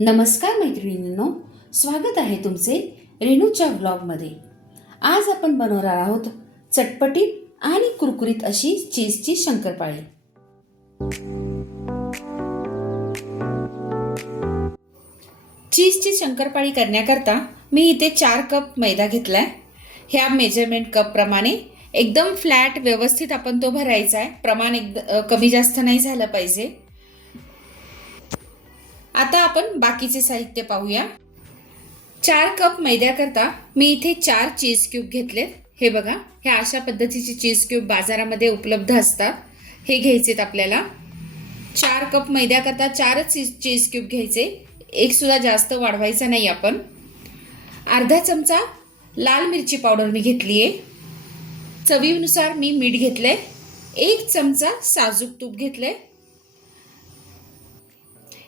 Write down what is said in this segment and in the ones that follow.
नमस्कार मैत्रिणींनो, स्वागत आहे तुमचे रेणूच्या व्लॉगमध्ये। आज आपण बनवणार आहोत चटपटीत आणि कुरकुरीत अशी चीजची शंकरपाळी। चीजची शंकरपाळी करण्याकरता मी इथे 4 कप मैदा घेतलाय। ह्या मेजरमेंट कप प्रमाणे एकदम फ्लॅट व्यवस्थित आपण तो भरायचा आहे। प्रमाण कमी जास्त नाही झालं पाहिजे। आता आपण बाकीचे साहित्य पाहूया। 4 कप मैद्याकरता मी इथे 4 चीज क्यूब घेतलेत। हे बघा, ह्या अशा पद्धतीचे चीज क्यूब बाजारामध्ये उपलब्ध असतात। हे घ्यायचेत आपल्याला। 4 कप मैद्याकरता 4च चीज क्यूब घ्यायचे, एक सुद्धा जास्त वाढवायचा नाही आपण। अर्धा चमचा लाल मिरची पावडर मी घेतलीये। चवीनुसार मी मीठ घेतलंय। 1 चमचा साजूक तूप घेतलंय।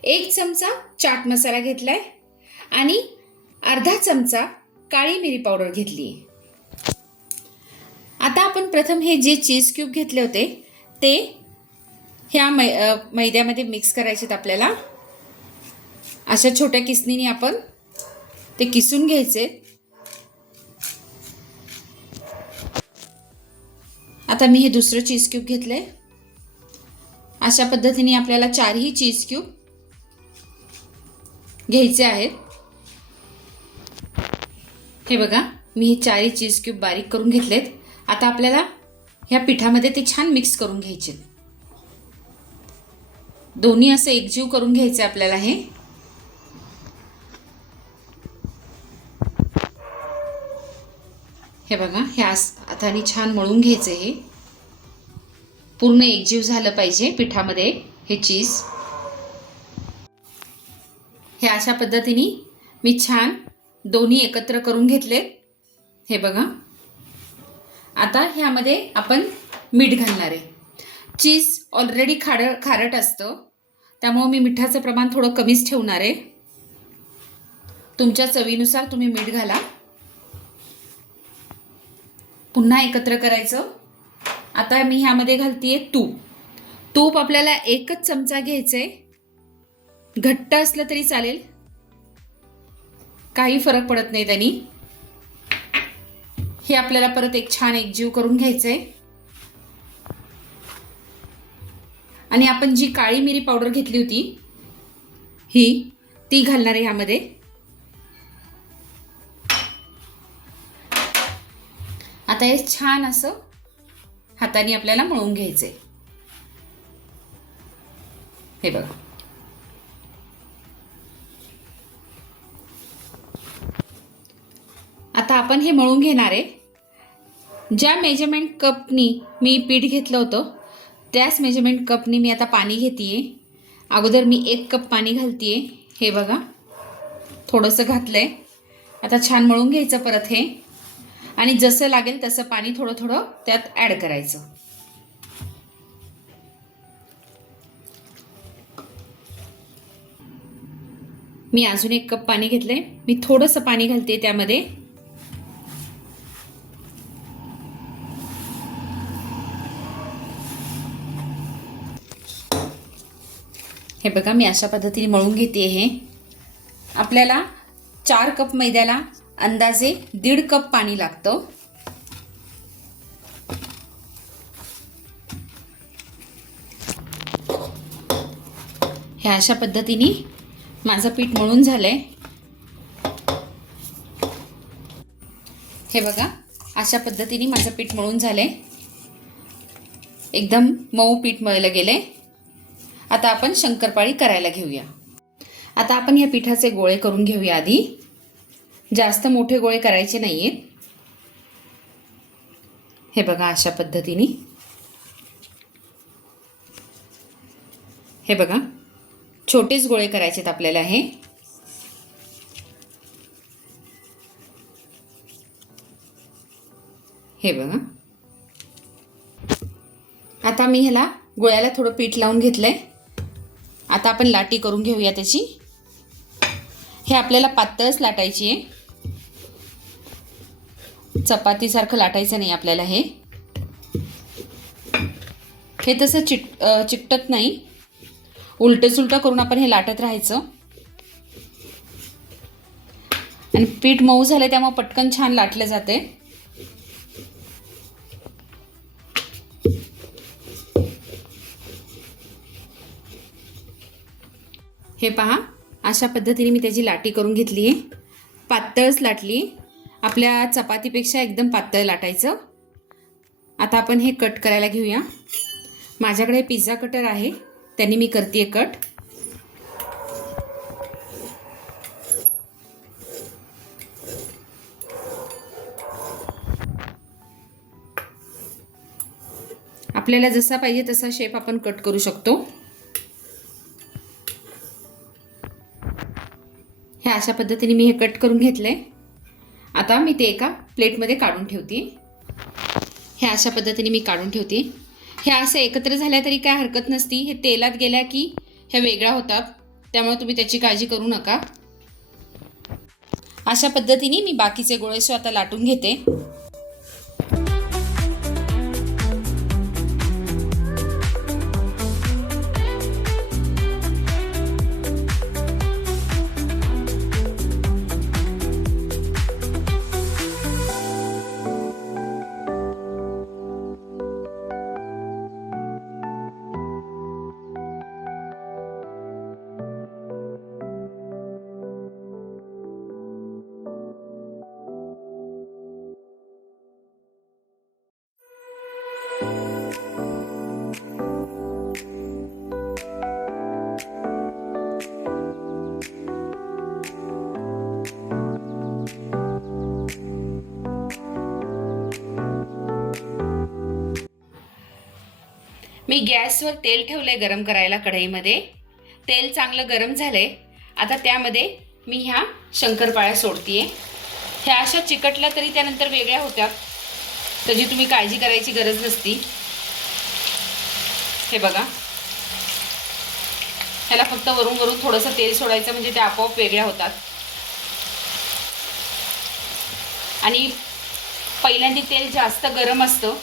1 चमचा चाट मसाला घेतलाय आणि अर्धा चमचा काळी मिरी पावडर घेतली। आता आपण प्रथम हे जे चीज क्यूब घेतले होते ते ह्या मैद्यामध्ये मिक्स करायचे आपल्याला। अशा छोट्या किसणीने आपण ते किसून घ्यायचे। आता मी हे दुसरं चीज क्यूब घेतलंय। अशा पद्धतीने आपल्याला 4ही चीज क्यूब घ्यायचे आहेत। हे बघा, मी हे 4ही चीज क्यूब बारीक करून घेतलेत। आता आपल्याला ह्या पिठामध्ये ते छान मिक्स करून घ्यायचे। दोन्ही असं एकजीव करून घ्यायचे आपल्याला। हे बघा, ह्या हाताने छान मळून घ्यायचे। हे पूर्ण एकजीव झालं पाहिजे पिठामध्ये हे चीज। हे अशा पद्धतीने मी छान दोन्ही एकत्र करून घेतले। हे बघा, आता ह्यामध्ये आपण मीठ घालणार आहे। चीज ऑलरेडी खारट असतं, त्यामुळे मी मिठाचं प्रमाण थोडं कमीच ठेवणार आहे। तुमच्या चवीनुसार तुम्ही मीठ घाला। पुन्हा एकत्र करायचं। आता मी ह्यामध्ये घालतेय तूप। तूप आपल्याला 1च चमचा घ्यायचंय। घट्ट असलं तरी चालेल, काही फरक पडत नाही त्यांनी। हे आपल्याला परत एक छान एकजीव करून घ्यायचंय। आणि आपण जी काळी मिरी पावडर घेतली होती ती घालणार आहे ह्यामध्ये। आता हे छान असं हाताने आपल्याला मळून घ्यायचंय। हे बघा, आता आपण हे मळून घेणार आहे। ज्या मेजरमेंट कपनी मी पीठ घेतलं होतं त्याच मेजरमेंट कपनी मी आता पाणी घेतेय। अगोदर मी 1 कप पाणी घालतेय। हे बघा, थोडंसं घातलंय। आता छान मळून घ्यायचं परत हे, आणि जसं लागेल तसं पाणी थोडं थोडं त्यात ॲड करायचं। मी अजून 1 कप पाणी घेतलंय। मी थोडंसं पाणी घालते त्यामध्ये। हे बघा, मी अशा पद्धतीने मळून घेते। हे आपल्याला 4 कप मैद्याला अंदाजे 1.5 कप पाणी लागतं। हे अशा पद्धतीने माझं पीठ मळून झालंय। हे बघा, अशा पद्धतीने माझं पीठ मळून झालंय। एकदम मऊ पीठ मळलं गेलंय। आता आपण शंकरपाळी करायला घेऊया। आता आपण ह्या पिठाचे गोळे करून घेऊया आधी। जास्त मोठे गोळे करायचे नाहीयेत। हे बघा, अशा पद्धतीने। हे बघा, छोटेच गोळे करायचेत आपल्याला। हे बघा, आता मी ह्याला गोळ्याला थोडं पीठ लावून घेतलंय। आता आपण लाटी करून घेऊया त्याची। हे आपल्याला पातळच लाटायची आहे, चपातीसारखं लाटायचं नाही आपल्याला। हे तसं चिकटत नाही, उलटं सुलटं करून आपण हे लाटत राहायचं। आणि पीठ मऊ झालं त्यामुळे पटकन छान लाटलं जाते. हे पहा, अशा पद्धतीने मी त्याची लाटी करून घेतली आहे. पातळच लाटली, आपल्या चपातीपेक्षा एकदम पातळ लाटायचं. आता आपण हे कट करायला घेऊया. माझ्याकडे पिझ्झा कटर आहे, त्यांनी मी करते कट. आपल्याला जसा पाहिजे तसा शेप आपण कट करू शकतो. हे अशा पद्धतीने मी हे कट करून घेतले. आता मी ते एका प्लेटमध्ये काढून ठेवते. हे अशा पद्धतीने मी काढून ठेवते. हे असे एकत्र झाल्या तरी काय हरकत नसती. हे तेलात गेल्या की हे वेगळ्या होतात, त्यामुळे तुम्ही त्याची काळजी करू नका. अशा पद्धतीने मी बाकीचे गोळे आता लाटून घेते. मी गॅसवर तेल ठेवलंय गरम करायला कढईमध्ये. तेल चांगलं गरम झालंय. आता त्यामध्ये मी ह्या शंकरपाळ्या सोडतीये. ह्या अशा चिकटल्या तरी त्यानंतर वेगळ्या होत्या, त्याची तुम्ही काळजी करायची गरज नसती. हे बघा, ह्याला फक्त वरून वरून थोडंसं तेल सोडायचं म्हणजे त्या आपोआप वेगळ्या होतात. आणि पहिल्यांदा तेल जास्त गरम असतं,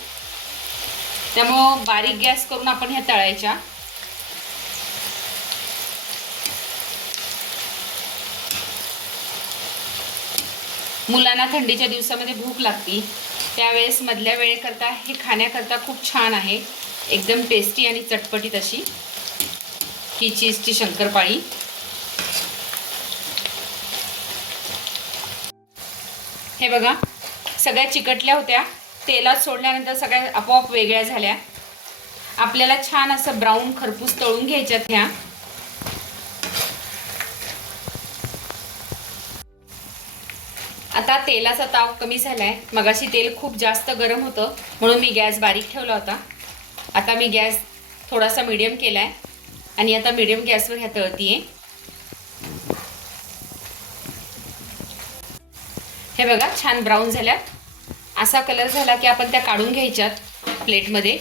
त्यामुळं बारीक गॅस करून आपण ह्या तळायच्या. मुलांना थंडीच्या दिवसामध्ये भूक लागती, त्यावेळेस मधल्या वेळेकरता हे खाण्याकरता खूप छान आहे. एकदम टेस्टी आणि चटपटीत अशी ही चीजची शंकरपाळी. हे बघा, सगळ्या चिकटल्या होत्या, तेलात सोडल्यानंतर सगळ्या आपोआप वेगळ्या झाल्या. आपल्याला छान असं ब्राऊन खरपूस तळून घ्यायच्यात ह्या. आता तेलाचा ताव कमी झालाय. मगाशी तेल खूप जास्त गरम होतं म्हणून मी गॅस बारीक ठेवला होता. आता मी गॅस थोडासा मीडियम केलाय आणि आता मीडियम गॅसवर ह्या तळतीये. हे बघा, छान ब्राऊन झाल्या. असा कलर झाला की आपण त्या काढून घ्यायच्यात प्लेटमध्ये.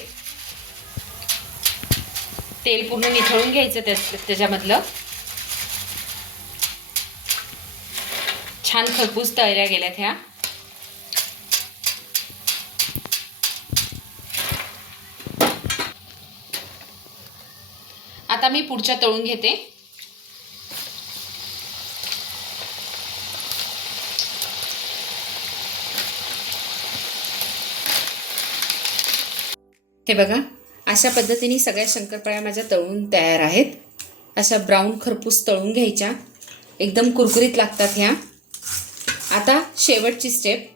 तेल पूर्ण निथळून घ्यायचं त्याच्यामधलं. छान खरपूस तळल्या गेल्यात ह्या. आता मी पुढच्या तळून घेते. हे बघा, अशा पद्धतीने सगळ्या शंकरपाळ्या माझ्या तळून तयार आहेत. अशा ब्राऊन खरपूस तळून घ्यायच्या, एकदम कुरकुरीत लागतात ह्या. आता शेवटची स्टेप,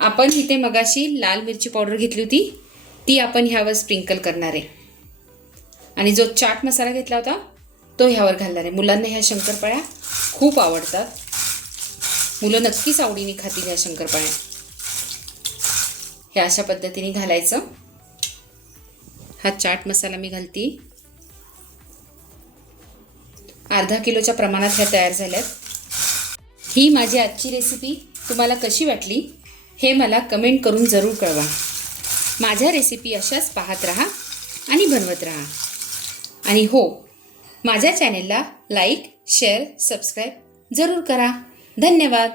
आपण इथे मगाशी लाल मिरची पावडर घेतली होती, ती आपण ह्यावर स्प्रिंकल करणार आहे. आणि जो चाट मसाला घेतला होता तो ह्यावर घालणार आहे. मुलांना ह्या शंकरपाळ्या खूप आवडतात. मुलं नक्कीच आवडीने खातील ह्या शंकरपाळ्या. हे अशा पद्धतीने घालायचं. हा चाट मसाला मी घालते. अर्धा किलोच्या प्रमाणात ह्या तयार झाल्यात. ही माझी आजची रेसिपी तुम्हाला कशी वाटली हे मला कमेंट करून जरूर कळवा. माझ्या रेसिपी अशाच पाहत राहा आणि बनवत राहा. आणि हो, माझ्या चॅनेलला लाईक, शेअर, सबस्क्राईब जरूर करा. धन्यवाद.